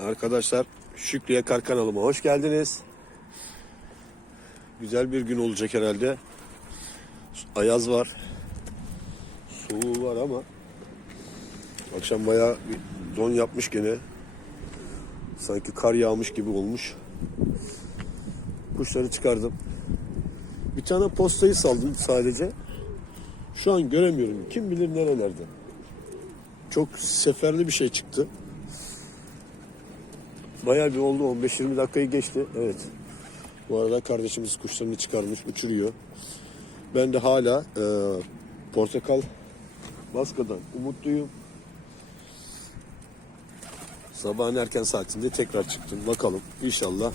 Arkadaşlar Şükrü'ye Kar kanalıma hoş geldiniz. Güzel bir gün olacak herhalde. Ayaz var. Soğuğu var ama akşam bayağı bir don yapmış gene. Sanki kar yağmış gibi olmuş. Kuşları çıkardım. Bir tane postayı saldım sadece. Şu an göremiyorum. Kim bilir nerelerde. Çok seferli bir şey çıktı. Bayağı bir oldu 15-20 dakikayı geçti. Evet. Bu arada kardeşimiz kuşlarını çıkarmış, uçuruyor. Ben de hala e, portakal baskadan umutluyum. Sabahın erken saatinde tekrar çıktım. Bakalım inşallah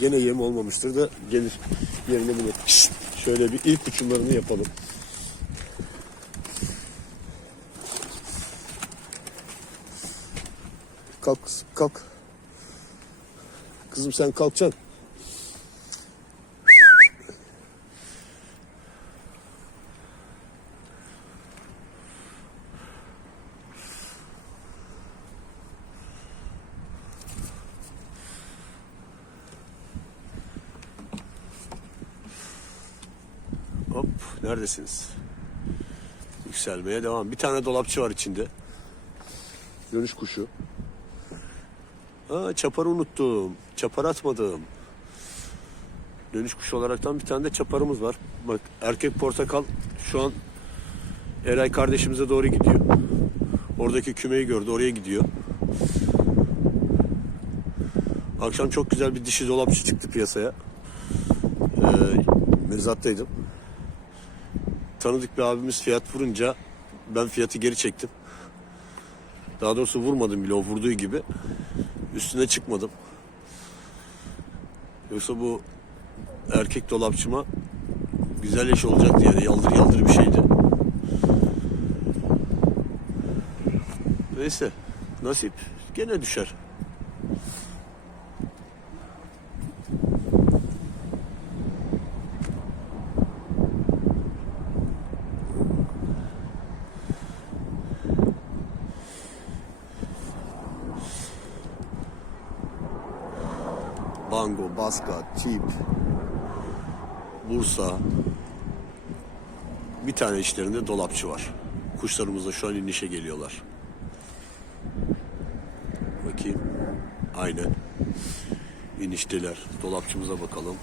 gene yem olmamıştır da gelir yerine. Şşt! Şöyle bir ilk uçumlarını yapalım. Kalk kalk. Kızım sen kalkacaksın. Hop neredesiniz? Yükselmeye devam. Bir tane dolapçı var içinde. Dönüş kuşu. Aa, çaparı unuttum. Çapar atmadım. Dönüş kuşu olaraktan bir tane de çaparımız var. Bak erkek portakal şu an Eray kardeşimize doğru gidiyor. Oradaki kümeyi gördü oraya gidiyor. Akşam çok güzel bir dişi dolapçı çıktı piyasaya. Ee, Mirzat'taydım. Tanıdık bir abimiz fiyat vurunca ben fiyatı geri çektim. Daha doğrusu vurmadım bile o vurduğu gibi. Üstüne çıkmadım. Yoksa bu erkek dolapçıma güzel eş olacak diye yaldır yaldır bir şeydi. Neyse nasip gene düşer. Baska, Tip, Bursa. Bir tane içlerinde dolapçı var. Kuşlarımız da şu an inişe geliyorlar. Bakayım. Aynen. İnişteler. Dolapçımıza bakalım.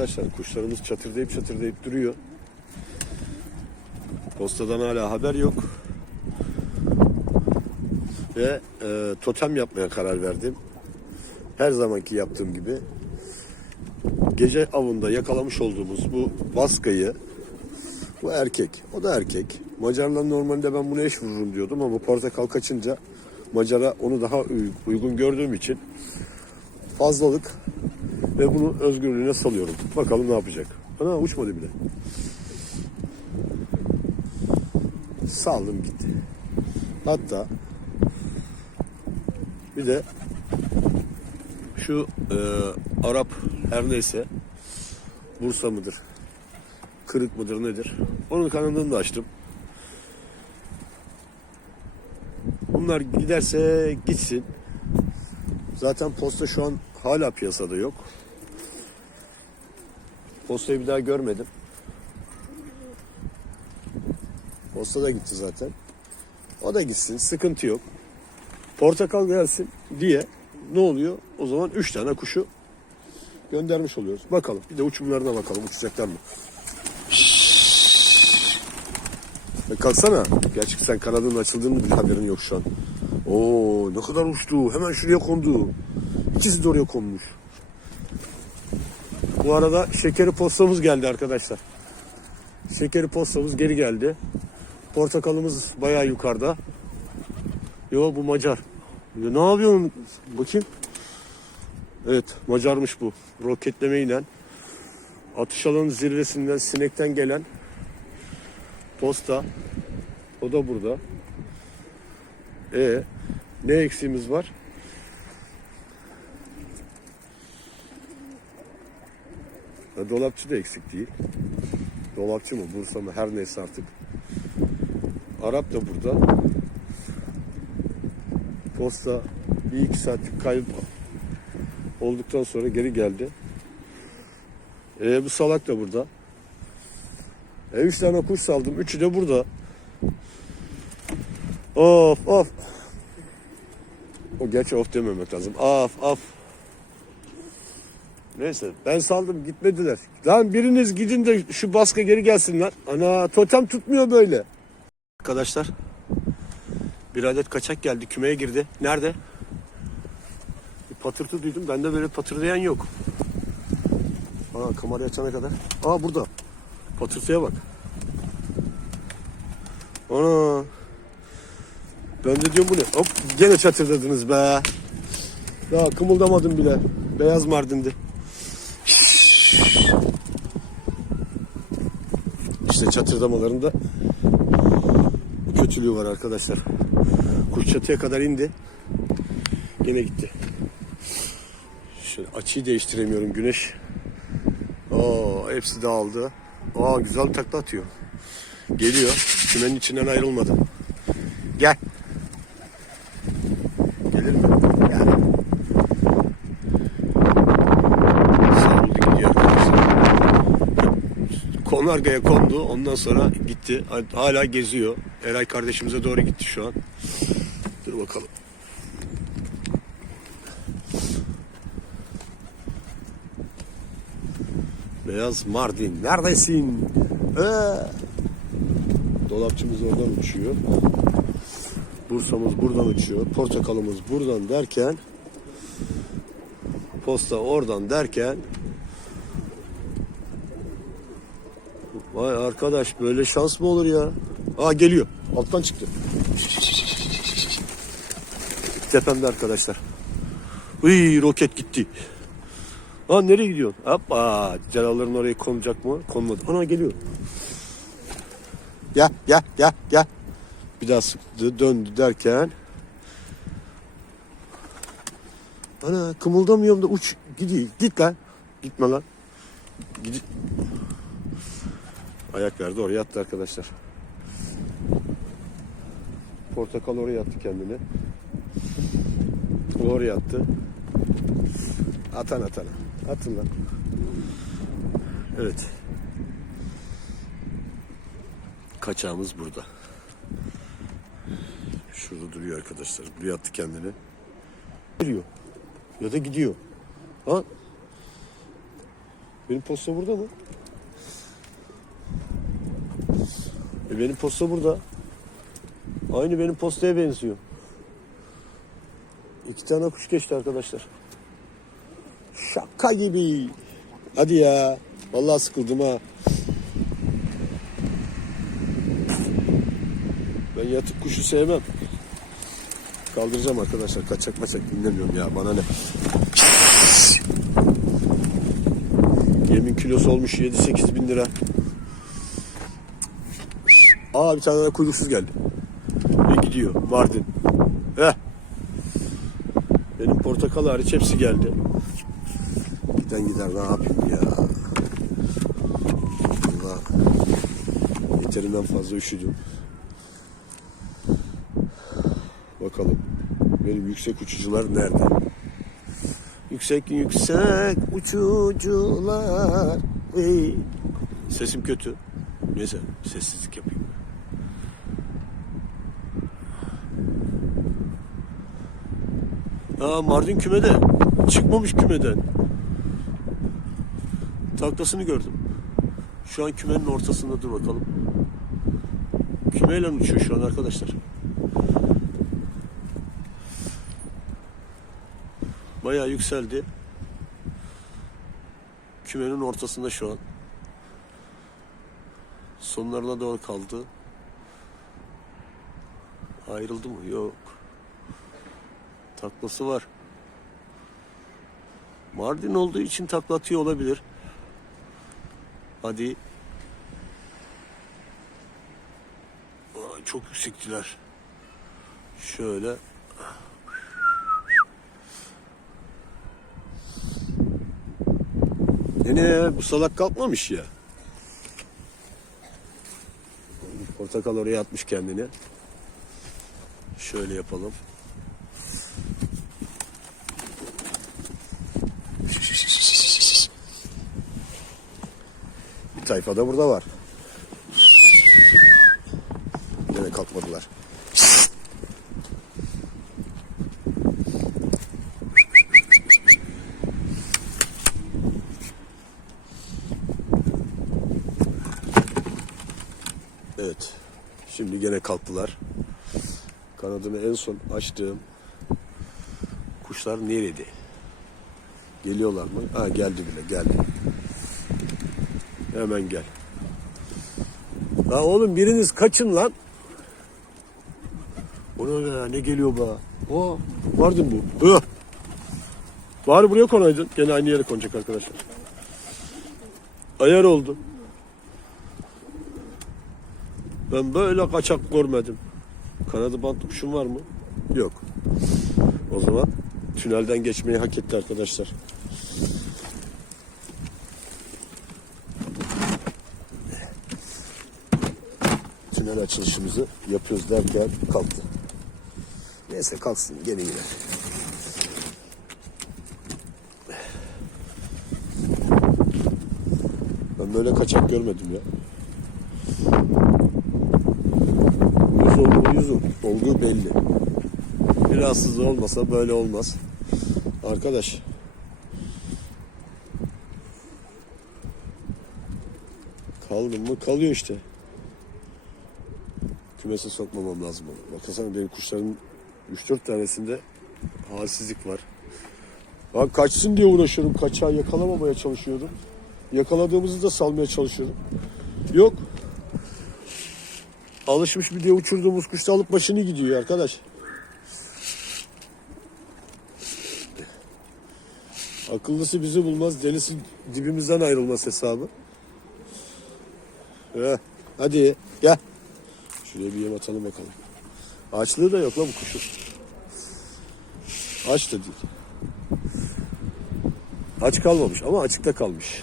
Arkadaşlar kuşlarımız çatırdayıp çatırdayıp duruyor. Postadan hala haber yok. Ve e, totem yapmaya karar verdim. Her zamanki yaptığım gibi. Gece avında yakalamış olduğumuz bu baskayı bu erkek. O da erkek. Macarla normalde ben bunu eş vururum diyordum ama portakal kaçınca Macara onu daha uy- uygun gördüğüm için fazlalık ve bunu özgürlüğüne salıyorum. Bakalım ne yapacak. Ana uçmadı bile. Saldım gitti. Hatta bir de şu e, Arap her neyse Bursa mıdır? Kırık mıdır nedir? Onun kanalını da açtım. Bunlar giderse gitsin. Zaten posta şu an hala piyasada yok. Postayı bir daha görmedim. Posta da gitti zaten. O da gitsin. Sıkıntı yok. Portakal gelsin diye ne oluyor? O zaman 3 tane kuşu göndermiş oluyoruz. Bakalım. Bir de uçumlarına bakalım. Uçacaklar mı? E kalksana. Gerçi sen kanadının açıldığını bir haberin yok şu an. Oo ne kadar uçtu. Hemen şuraya kondu. İkisi de oraya konmuş. Bu arada şekeri postamız geldi arkadaşlar. Şekeri postamız geri geldi. Portakalımız bayağı yukarıda. Yo bu Macar. Ya ne yapıyorsun? Bakayım. Evet Macarmış bu. Roketlemeyle. Atış alanı zirvesinden sinekten gelen posta. O da burada. E ne eksiğimiz var? Ha, dolapçı da eksik değil. Dolapçı mı Bursa mı her neyse artık. Arap da burada. Posta bir iki saatlik kayıp olduktan sonra geri geldi. E, bu salak da burada. E, üç tane kuş saldım. Üçü de burada. Of of. O gerçi of dememek lazım. Af af. Neyse ben saldım gitmediler. Lan biriniz gidin de şu baskı geri gelsinler. Ana totem tutmuyor böyle. Arkadaşlar bir adet kaçak geldi kümeye girdi. Nerede? Bir patırtı duydum. Bende böyle patırdayan yok. Aa kamerayı açana kadar. Aa burada. Patırtıya bak. Ana. Ben de diyorum bu ne? Hop gene çatırdadınız be. Ya kımıldamadım bile. Beyaz Mardin'di. İşte çatırdamalarında kötülüğü var arkadaşlar. Kuş çatıya kadar indi. Gene gitti. Şöyle açıyı değiştiremiyorum güneş. Oo, hepsi dağıldı. Aa güzel takla atıyor. Geliyor. Kümenin içinden ayrılmadı. Gel. Gelir mi? Gel. Savruldu gidiyor arkadaşlar. Konargaya kondu. Ondan sonra gitti. Hala geziyor. Eray kardeşimize doğru gitti şu an. Dur bakalım. Beyaz Mardin. Neredesin? Ee, dolapçımız oradan uçuyor. Bursa'mız buradan uçuyor. Portakalımız buradan derken posta oradan derken Vay arkadaş böyle şans mı olur ya? Aa geliyor. Alttan çıktı. Tepemde arkadaşlar. Uy roket gitti. Aa nereye gidiyor? Hoppa. Canavarların oraya konacak mı? Konmadı. Ana geliyor. Gel gel gel gel. Bir daha sıktı döndü derken. Ana kımıldamıyorum da uç gidiyor. Git lan. Gitme lan. Gidi. Ayak verdi oraya attı arkadaşlar. Portakal oraya attı kendini. Oraya attı. Atan atana. Atın lan. Evet. Kaçağımız burada. Şurada duruyor arkadaşlar. Buraya attı kendini. Giriyor. Ya da gidiyor. Ha? Benim posta burada mı? E benim posta burada. Aynı benim postaya benziyor. İki tane kuş geçti arkadaşlar. Şaka gibi. Hadi ya. Vallahi sıkıldım ha. Ben yatık kuşu sevmem. Kaldıracağım arkadaşlar. Kaçak maçak dinlemiyorum ya. Bana ne? Yemin kilosu olmuş 7-8 bin lira. Aa bir tane kuyruksuz geldi. Ve gidiyor. Mardin. Heh. Benim portakal hariç hepsi geldi. Giden gider ne yapayım ya. Allah. Yeterinden fazla üşüdüm. Bakalım. Benim yüksek uçucular nerede? Yüksek yüksek uçucular. Sesim kötü. Neyse sessizlik yapayım. Aa Mardin kümede. Çıkmamış kümeden. Taklasını gördüm. Şu an kümenin ortasında dur bakalım. Kümeyle uçuyor şu an arkadaşlar. Bayağı yükseldi. Kümenin ortasında şu an. Sonlarına doğru kaldı. Ayrıldı mı? Yok. Taklası var. Mardin olduğu için takla atıyor olabilir. Hadi. Aa, çok yüksektiler. Şöyle. Ene bu salak kalkmamış ya. Portakal oraya atmış kendini. Şöyle yapalım. Tayfa da burada var. Yine kalkmadılar. Evet. Şimdi gene kalktılar. Kanadını en son açtığım kuşlar nerede? Geliyorlar mı? Ha geldi bile geldi. Hemen gel. La oğlum biriniz kaçın lan. O ne ne geliyor be? O vardı bu. Hı. Bari buraya konaydın. Gene aynı yere konacak arkadaşlar. Ayar oldu. Ben böyle kaçak görmedim. Kanadı bantlı kuşum var mı? Yok. O zaman tünelden geçmeyi hak etti arkadaşlar. Tünel açılışımızı yapıyoruz derken kalktı. Neyse kalksın gene yine. Ben böyle kaçak görmedim ya. Yüz oldu yüz. Olgu belli. Bir rahatsızlığı olmasa böyle olmaz. Arkadaş. Kaldım mı? Kalıyor işte. Kümese sokmamam lazım. Bakasana benim kuşların 3-4 tanesinde halsizlik var. Ben kaçsın diye uğraşıyorum. Kaçağı yakalamamaya çalışıyordum. Yakaladığımızı da salmaya çalışıyorum. Yok. Alışmış bir diye uçurduğumuz kuş da alıp başını gidiyor arkadaş. Akıllısı bizi bulmaz, delisi dibimizden ayrılmaz hesabı. Hadi gel. Şuraya bir yem atalım bakalım. Açlığı da yok la bu kuşun. Aç da değil. Aç kalmamış ama açıkta kalmış.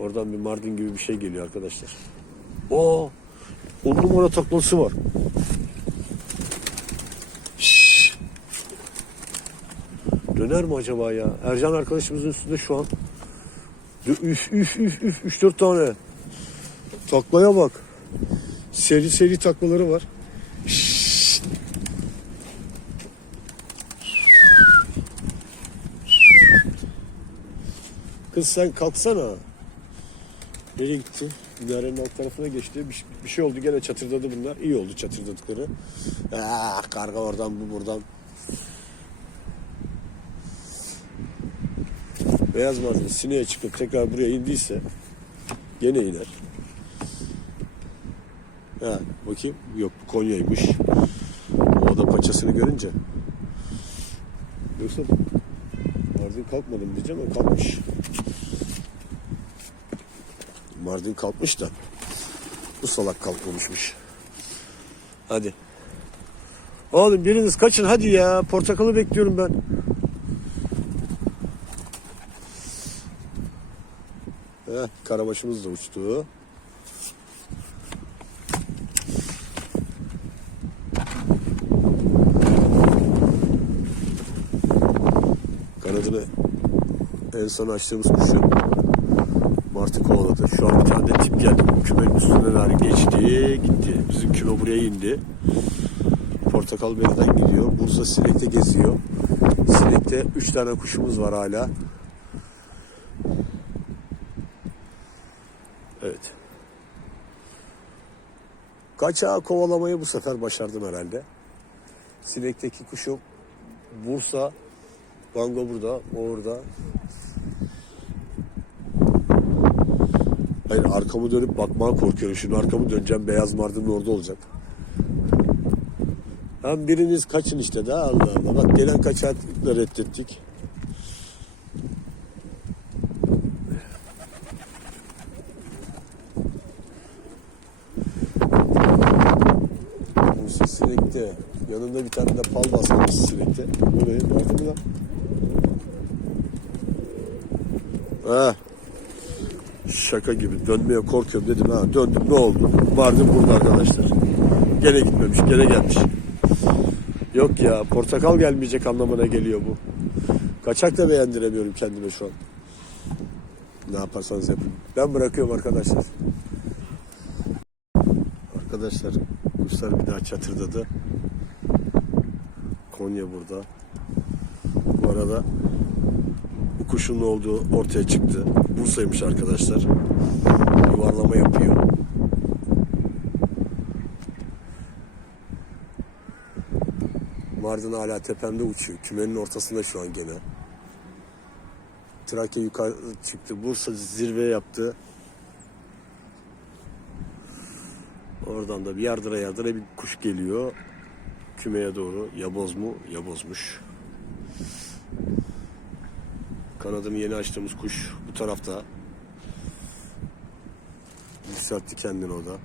Oradan bir Mardin gibi bir şey geliyor arkadaşlar. O on numara taklası var. Döner mi acaba ya? Ercan arkadaşımızın üstünde şu an. Üf üf üf üf 3 4 tane. Taklaya bak. Seri seri taklaları var. Kız sen kalksana. Nereye gitti? Minarenin alt tarafına geçti. Bir, bir şey oldu gene çatırdadı bunlar. İyi oldu çatırdadıkları. Ah karga oradan bu buradan. Beyaz mardin sineğe çıkıp tekrar buraya indiyse gene iner. Ha, bakayım. Yok bu Konya'ymış. O da paçasını görünce. Yoksa Mardin kalkmadım diyeceğim ama kalkmış. Mardin kalkmış da bu salak kalkmamışmış. Hadi. Oğlum biriniz kaçın hadi ya. Portakalı bekliyorum ben. Heh, karabaşımız da uçtu. Kanadını en son açtığımız kuşu Martı kovaladı. Şu an bir tane de tip geldi. Kümenin üstünden hali geçti, gitti. Bizim küme buraya indi. Portakal Bey'den gidiyor. Bursa Sinek'te geziyor. Sinek'te 3 tane kuşumuz var hala. Evet. Kaçağı kovalamayı bu sefer başardım herhalde. Sinek'teki kuşum Bursa, Bango burada, orada. Arkamı dönüp bakmaya korkuyorum. Şimdi arkamı döneceğim beyaz mardin orada olacak. Hem biriniz kaçın işte de Allah Allah. Bak gelen kaçağı reddettik. Musa sinekte. Yanında bir tane de pal basmamış sinekte. Böyle vardı mı lan? Ha. Şaka gibi dönmeye korkuyorum dedim ha döndüm ne oldu? Vardım burada arkadaşlar. Gene gitmemiş gene gelmiş. Yok ya portakal gelmeyecek anlamına geliyor bu. Kaçak da beğendiremiyorum kendime şu an. Ne yaparsanız yapın. Ben bırakıyorum arkadaşlar. Arkadaşlar kuşlar bir daha çatırdadı. Konya burada. Bu arada bu kuşun ne olduğu ortaya çıktı. Bursa'ymış arkadaşlar. Yuvarlama yapıyor. Mardin hala tepemde uçuyor. Kümenin ortasında şu an gene. Trakya yukarı çıktı. Bursa zirve yaptı. Oradan da bir yardıra yardıra bir kuş geliyor. Kümeye doğru. Yaboz mu? Yabozmuş. Kanadını yeni açtığımız kuş bu tarafta. Yükseltti kendini o da.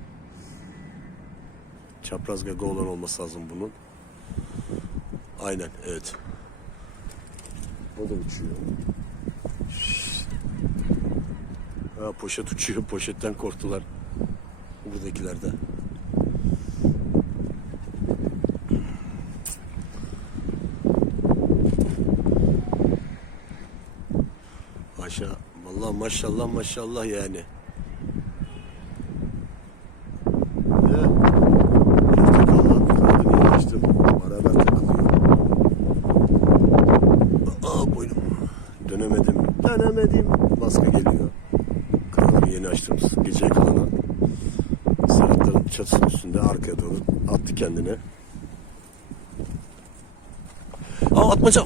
Çapraz gaga olan olması lazım bunun. Aynen evet. O da uçuyor. Ha, poşet uçuyor. Poşetten korktular. Buradakiler de. Maşa, vallahi maşallah maşallah yani. Açtım. Dönemedim. Dönemedim. Baskı geliyor. Kanadını yeni açtığımız gece yakalanan Serhatların çatısının üstünde arkaya doğru attı kendini. Aa atmaca.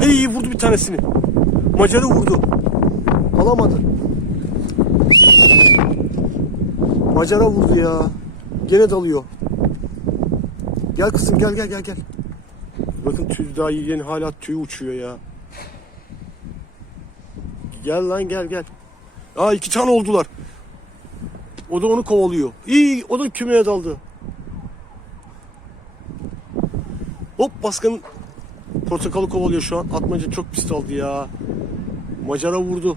Hey vurdu bir tanesini. Macarı vurdu. Alamadı. Macara vurdu ya. Gene dalıyor. Gel kızım gel gel gel gel. Bakın tüy daha yeni hala tüy uçuyor ya. Gel lan gel gel. Aa iki tane oldular. O da onu kovalıyor. İyi o da kümeye daldı. Hop baskın portakalı kovalıyor şu an. Atmaca çok pis daldı ya. Macara vurdu.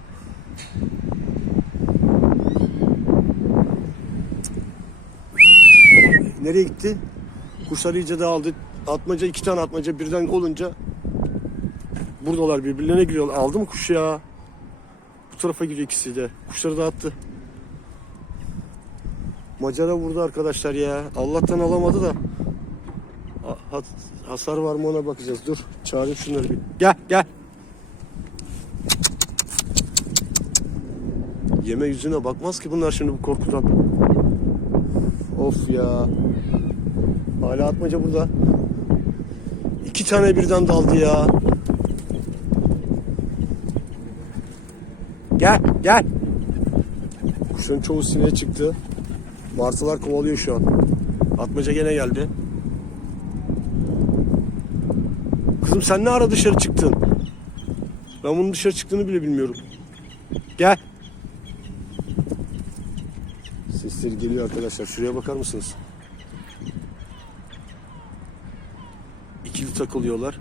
Nereye gitti? Kuşlar iyice dağıldı. Atmaca iki tane atmaca birden olunca buradalar birbirlerine giriyorlar. Aldı mı kuş ya? Bu tarafa giriyor ikisi de. Kuşları dağıttı. Macara vurdu arkadaşlar ya. Allah'tan alamadı da. Ha- ha- hasar var mı ona bakacağız. Dur. Çağırayım şunları bir. Gel gel. Yeme yüzüne bakmaz ki bunlar şimdi bu korkudan. Of ya. Hala atmaca burada. İki tane birden daldı ya. Gel gel. Kuşların çoğu sineye çıktı. Martılar kovalıyor şu an. Atmaca gene geldi. Kızım sen ne ara dışarı çıktın? Ben bunun dışarı çıktığını bile bilmiyorum. Gel. Sesleri geliyor arkadaşlar. Şuraya bakar mısınız? İkili takılıyorlar.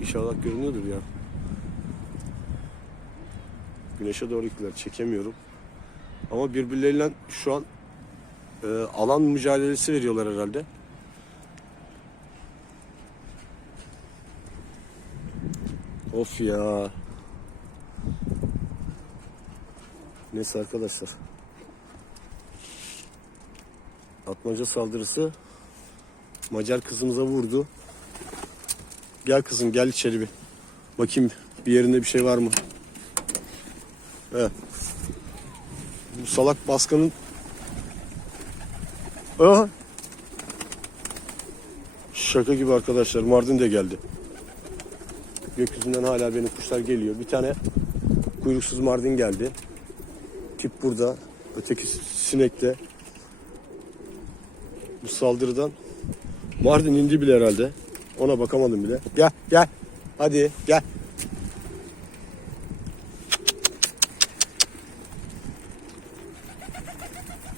İnşallah görünüyordur ya. Güneşe doğru gittiler. Çekemiyorum. Ama birbirleriyle şu an e, alan mücadelesi veriyorlar herhalde. Of ya. Neyse arkadaşlar. Atmaca saldırısı Macar kızımıza vurdu. Gel kızım gel içeri bir. Bakayım bir yerinde bir şey var mı? Evet. Bu salak baskının Aha. Şaka gibi arkadaşlar. Mardin de geldi. Gökyüzünden hala benim kuşlar geliyor. Bir tane kuyruksuz Mardin geldi. Tip burada. Öteki sinekte. Bu saldırıdan Mardin indi bile herhalde. Ona bakamadım bile. Gel gel. Hadi gel.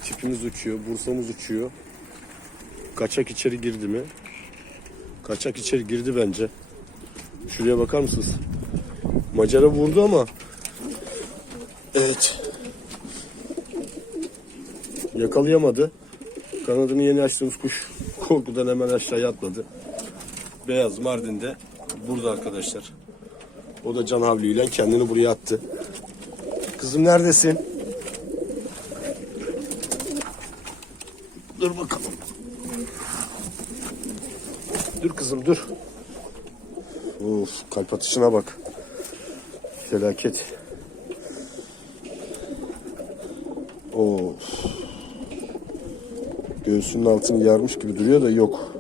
Tipimiz uçuyor. Bursa'mız uçuyor. Kaçak içeri girdi mi? Kaçak içeri girdi bence. Şuraya bakar mısınız? Macara vurdu ama evet yakalayamadı. Kanadını yeni açtığımız kuş korkudan hemen aşağıya atladı. Beyaz Mardin de burada arkadaşlar. O da can havliyle kendini buraya attı. Kızım neredesin? Dur bakalım. Dur kızım dur. Of kalp atışına bak. Felaket. Of. Göğsünün altını yarmış gibi duruyor da yok.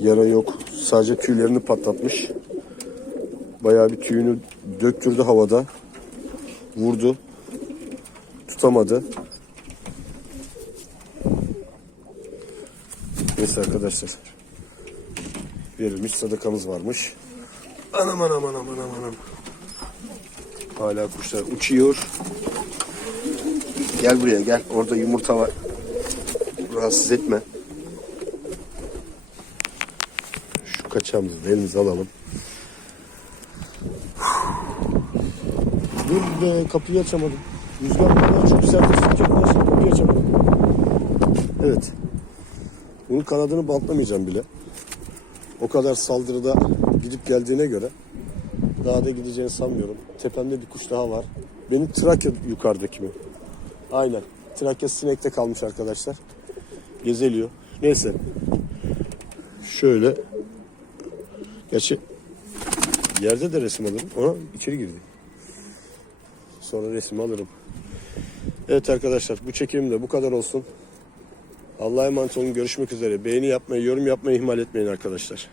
Yara yok. Sadece tüylerini patlatmış. Bayağı bir tüyünü döktürdü havada. Vurdu. Tutamadı. Neyse arkadaşlar. Verilmiş sadakamız varmış. Anam anam anam anam anam. Hala kuşlar uçuyor. Gel buraya gel. Orada yumurta var. Rahatsız etme. Şu kaçağımızı da elimize alalım. Dur be kapıyı açamadım. Rüzgar bu kadar çok sert esecek neyse kapıyı açamadım. Evet. Bunun kanadını bantlamayacağım bile. O kadar saldırıda gidip geldiğine göre daha da gideceğini sanmıyorum. Tepemde bir kuş daha var. Benim Trakya yukarıdaki mi? Aynen. Trakya sinekte kalmış arkadaşlar. Gezeliyor. Neyse. Şöyle. Gerçi yerde de resim alırım. Ona içeri girdi. Sonra resim alırım. Evet arkadaşlar bu çekim de bu kadar olsun. Allah'a emanet olun. Görüşmek üzere. Beğeni yapmayı, yorum yapmayı ihmal etmeyin arkadaşlar.